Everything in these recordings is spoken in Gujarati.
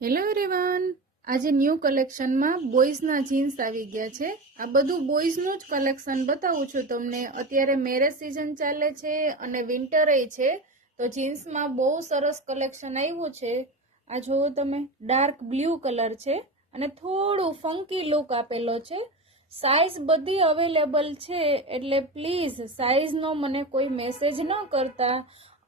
હેલો એવરીવન, આજે ન્યૂ કલેક્શનમાં બોયઝના જીન્સ આવી ગયા છે। આ બધું બોયઝનું જ કલેક્શન બતાવું છું તમને। અત્યારે મેરેજ સિઝન ચાલે છે અને વિન્ટરય છે, તો જીન્સમાં બહુ સરસ કલેક્શન આવ્યું છે। આ જુઓ તમે, ડાર્ક બ્લુ કલર છે અને થોડું ફંકી લુક આપેલો છે। સાઇઝ બધી અવેલેબલ છે, એટલે પ્લીઝ સાઇઝનો મને કોઈ મેસેજ ન કરતા।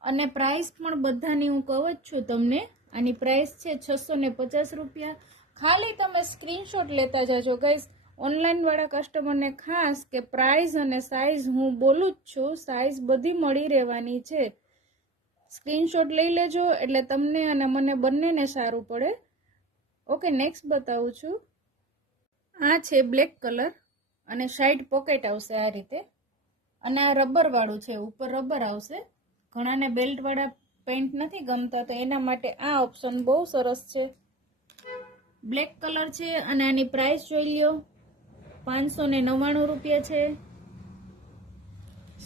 અને પ્રાઇસ પણ બધાની હું કહું જ છું તમને। આની પ્રાઇસ છે 650 રૂપિયા। ખાલી તમે સ્ક્રીનશોટ લેતા જાજો ગાઈસ। ઓનલાઈન વાળા કસ્ટમરને ખાસ કે પ્રાઇસ અને સાઇઝ હું બોલું જ છું, સાઇઝ બધી મળી રહેવાની છે। સ્ક્રીનશોટ લઈ લેજો એટલે તમને અને મને બંનેને સારું પડે। ઓકે, નેક્સ્ટ બતાવું છું। આ છે બ્લેક કલર અને સાઈડ પોકેટ આવશે આ રીતે, અને આ રબર વાળું છે, ઉપર રબર આવશે। ઘણાને બેલ્ટ વાળા પેન્ટ નથી ગમતા, તો એના માટે આ ઓપ્શન બહુ સરસ છે। બ્લેક કલર છે અને આની પ્રાઇસ જોઈ લ્યો, 599 રૂપિયા છે।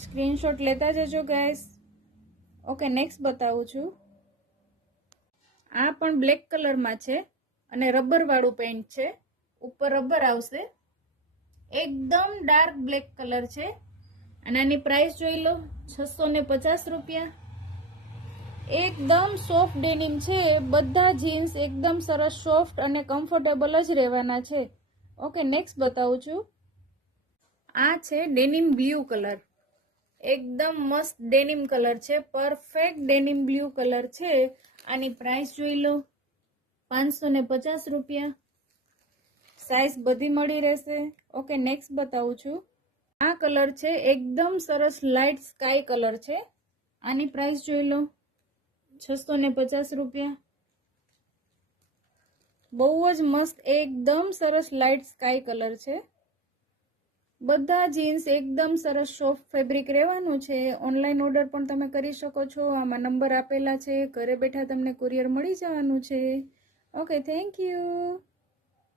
સ્ક્રીનશોટ લેતા જજો ગાઈસ। ઓકે, નેક્સ્ટ બતાવું છું। આ પણ બ્લેક કલરમાં છે અને રબર વાળું પેન્ટ છે, ઉપર રબર આવશે। એકદમ ડાર્ક બ્લેક કલર છે અને આની પ્રાઇસ જોઈ લો, 650 રૂપિયા। એકદમ સોફ્ટ ડેનિમ છે, બધા જીન્સ એકદમ સરસ સોફ્ટ અને કમ્ફર્ટેબલ જ રહેવાના છે। ઓકે, નેક્સ્ટ બતાવું છું। આ છે ડેનિમ બ્લુ કલર, એકદમ મસ્ત ડેનિમ કલર છે, પરફેક્ટ ડેનિમ બ્લુ કલર છે। આની પ્રાઇસ જોઈ લો, 550 રૂપિયા। સાઇઝ બધી મળી રહેશે। ઓકે, નેક્સ્ટ બતાવું છું। આ કલર છે એકદમ સરસ લાઇટ સ્કાય કલર છે, આની પ્રાઇસ જોઈ લો, 650 રૂપિયા। બહુ જ મસ્ત એકદમ સરસ લાઇટ સ્કાય કલર છે। બધા જીન્સ એકદમ સરસ સોફ્ટ ફેબ્રિક રહેવાનું છે। ઓનલાઈન ઓર્ડર પણ તમે કરી શકો છો, આમાં નંબર આપેલા છે, ઘરે બેઠા તમને કુરિયર મળી જવાનું છે। Okay, thank you.